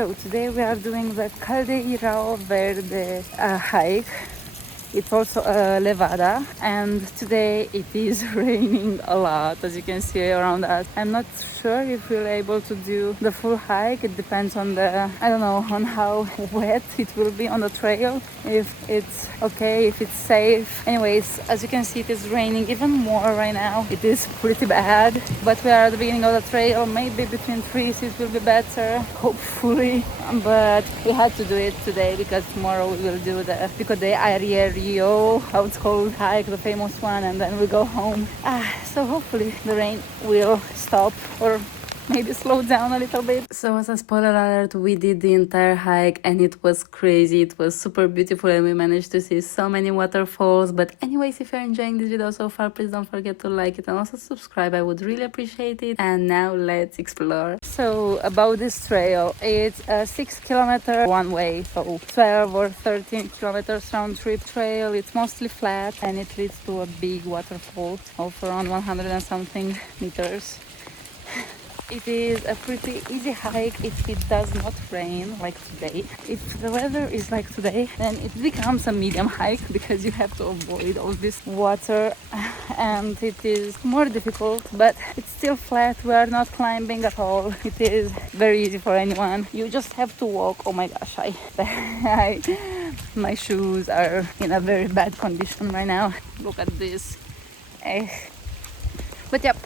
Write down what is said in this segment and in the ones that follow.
So today we are doing the Caldeirão Verde hike. It's also a Levada, and today it is raining a lot, as you can see around us. I'm not sure if we're able to do the full hike. It depends on on how wet it will be on the trail, if it's okay, if it's safe. Anyways, as you can see, it is raining even more right now. It is pretty bad, but we are at the beginning of the trail. Maybe between trees it will be better, hopefully. But we had to do it today because tomorrow we will do the Pico de Arieiro, how it's called, hike, the famous one, and then we go home. So hopefully the rain will stop or maybe slow down a little bit. So as a spoiler alert, we did the entire hike and it was crazy. It was super beautiful and we managed to see so many waterfalls. But anyways, if you're enjoying this video so far, please don't forget to like it and also subscribe. I would really appreciate it. And now let's explore. So about this trail, it's a 6-kilometer one way, so 12 or 13 kilometers round trip trail. It's mostly flat and it leads to a big waterfall of around 100 and something meters. It is a pretty easy hike if it does not rain like today. If the weather is like today, then it becomes a medium hike because you have to avoid all this water and it is more difficult, but it's still flat. We are not climbing at all. It is very easy for anyone. You just have to walk. Oh my gosh, my shoes are in a very bad condition right now. Look at this. But yep,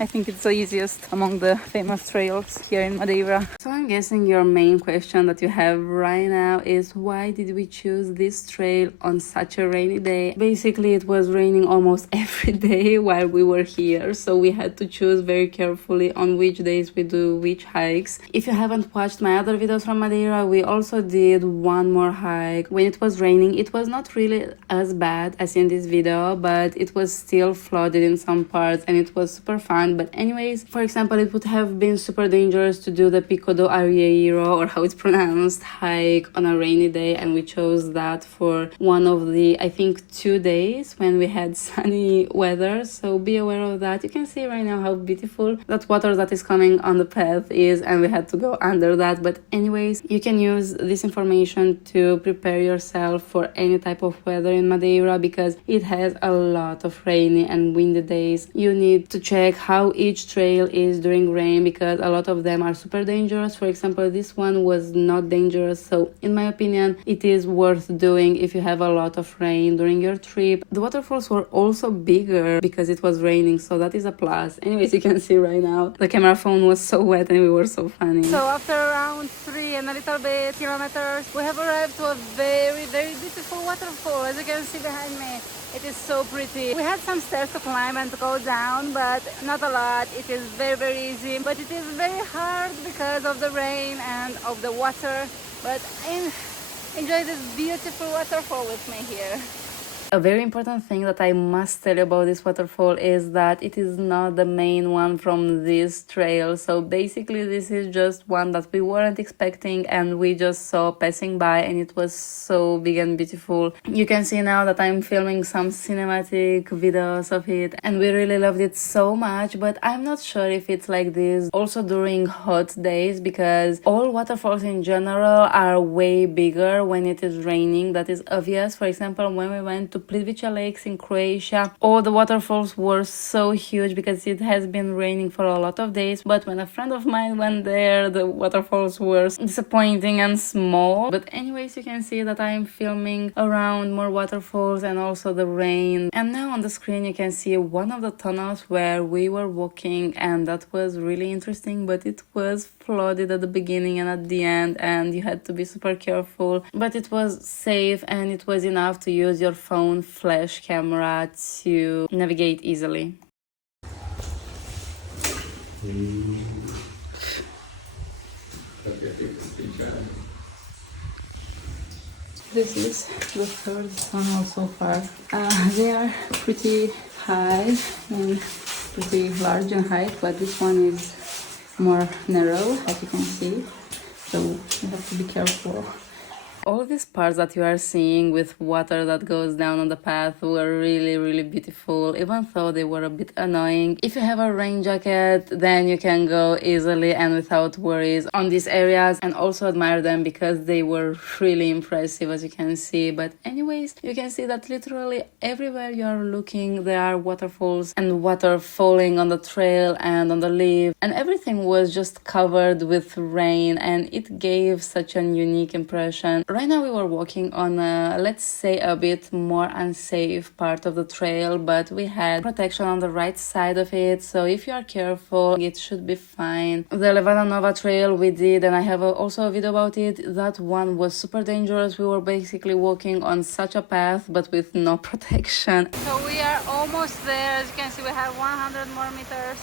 I think it's the easiest among the famous trails here in Madeira. So I'm guessing your main question that you have right now is, why did we choose this trail on such a rainy day? Basically, it was raining almost every day while we were here, so we had to choose very carefully on which days we do which hikes. If you haven't watched my other videos from Madeira, we also did one more hike. When it was raining, it was not really as bad as in this video, but it was still flooded in some parts and it was super fun. But anyways, for example, it would have been super dangerous to do the Pico do Arieiro, or how it's pronounced, hike on a rainy day, and we chose that for one of the, I think, 2 days when we had sunny weather. So be aware of that. You can see right now how beautiful that water that is coming on the path is, and we had to go under that. But anyways, you can use this information to prepare yourself for any type of weather in Madeira, because it has a lot of rainy and windy days. You need to check how each trail is during rain, because a lot of them are super dangerous. For example, this one was not dangerous, so in my opinion it is worth doing if you have a lot of rain during your trip. The waterfalls were also bigger because it was raining, so that is a plus. Anyways, you can see right now the camera phone was so wet and we were so funny. So after around 3 and a little bit kilometers, we have arrived to a very, very beautiful waterfall, as you can see behind me. It is so pretty. We had some stairs to climb and to go down, but not a lot. It is very, very easy, but it is very hard because of the rain and of the water. But I enjoy this beautiful waterfall with me here. A very important thing that I must tell you about this waterfall is that it is not the main one from this trail. So basically this is just one that we weren't expecting and we just saw passing by, and it was so big and beautiful. You can see now that I'm filming some cinematic videos of it and we really loved it so much, but I'm not sure if it's like this also during hot days, because all waterfalls in general are way bigger when it is raining. That is obvious. For example, when we went to Plivica Lakes in Croatia, all the waterfalls were so huge because it has been raining for a lot of days. But when a friend of mine went there, the waterfalls were disappointing and small. But anyways, you can see that I'm filming around more waterfalls and also the rain. And now on the screen you can see one of the tunnels where we were walking, and that was really interesting, but it was flooded at the beginning and at the end, and you had to be super careful. But it was safe and it was enough to use your phone flash camera to navigate easily. This is the third tunnel so far. They are pretty high and pretty large in height, but this one is more narrow, as you can see, so you have to be careful. All these parts that you are seeing with water that goes down on the path were really beautiful, even though they were a bit annoying. If you have a rain jacket, then you can go easily and without worries on these areas, and also admire them because they were really impressive, as you can see. But anyways, you can see that literally everywhere you are looking there are waterfalls and water falling on the trail and on the leaf, and everything was just covered with rain, and it gave such an unique impression. Right now we were walking on a, let's say, a bit more unsafe part of the trail, but we had protection on the right side of it, so if you are careful it should be fine. The Levada Nova trail we did, and I have also a video about it, that one was super dangerous. We were basically walking on such a path but with no protection. So we are almost there. As you can see, we have 100 more meters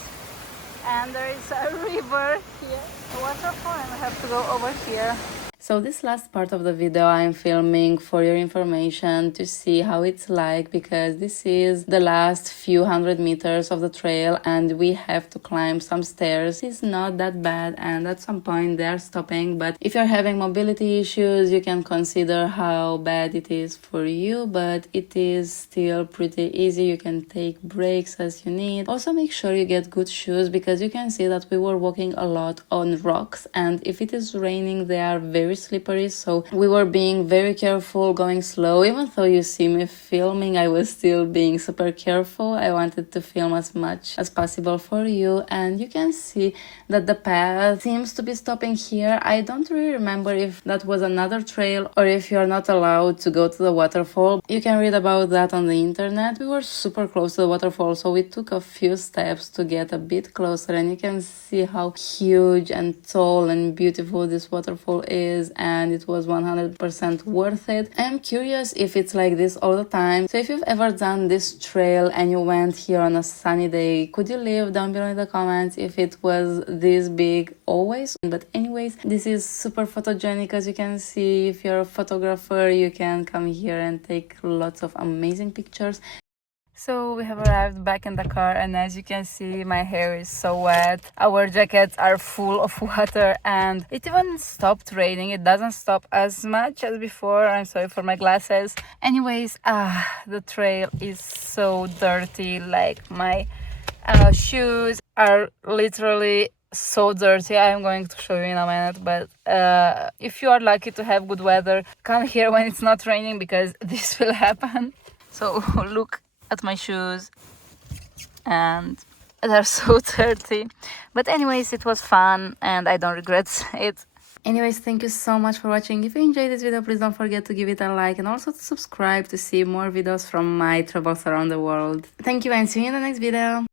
and there is a river here, a waterfall, and we have to go over here. So this last part of the video I'm filming for your information to see how it's like, because this is the last few hundred meters of the trail and we have to climb some stairs. It's not that bad, and at some point they are stopping, but if you're having mobility issues you can consider how bad it is for you, but it is still pretty easy. You can take breaks as you need. Also make sure you get good shoes, because you can see that we were walking a lot on rocks, and if it is raining they are very slippery, so we were being very careful, going slow. Even though you see me filming, I was still being super careful. I wanted to film as much as possible for you, and you can see that the path seems to be stopping here. I don't really remember if that was another trail or if you're not allowed to go to the waterfall. You can read about that on the internet. We were super close to the waterfall, so we took a few steps to get a bit closer, and you can see how huge and tall and beautiful this waterfall is, and it was 100% worth it. I'm curious if it's like this all the time. So if you've ever done this trail and you went here on a sunny day, could you leave down below in the comments if it was this big always? But anyways, this is super photogenic. As you can see, if you're a photographer you can come here and take lots of amazing pictures. So we have arrived back in the car, and as you can see my hair is so wet. Our jackets are full of water and it even stopped raining. It doesn't stop as much as before. I'm sorry for my glasses. Anyways, the trail is so dirty. Like my shoes are literally so dirty. I'm going to show you in a minute, but if you are lucky to have good weather, come here when it's not raining, because this will happen. So look at my shoes, and they're so dirty. But anyways, it was fun and I don't regret it. Anyways, thank you so much for watching. If you enjoyed this video, please don't forget to give it a like and also to subscribe to see more videos from my travels around the world. Thank you and see you in the next video.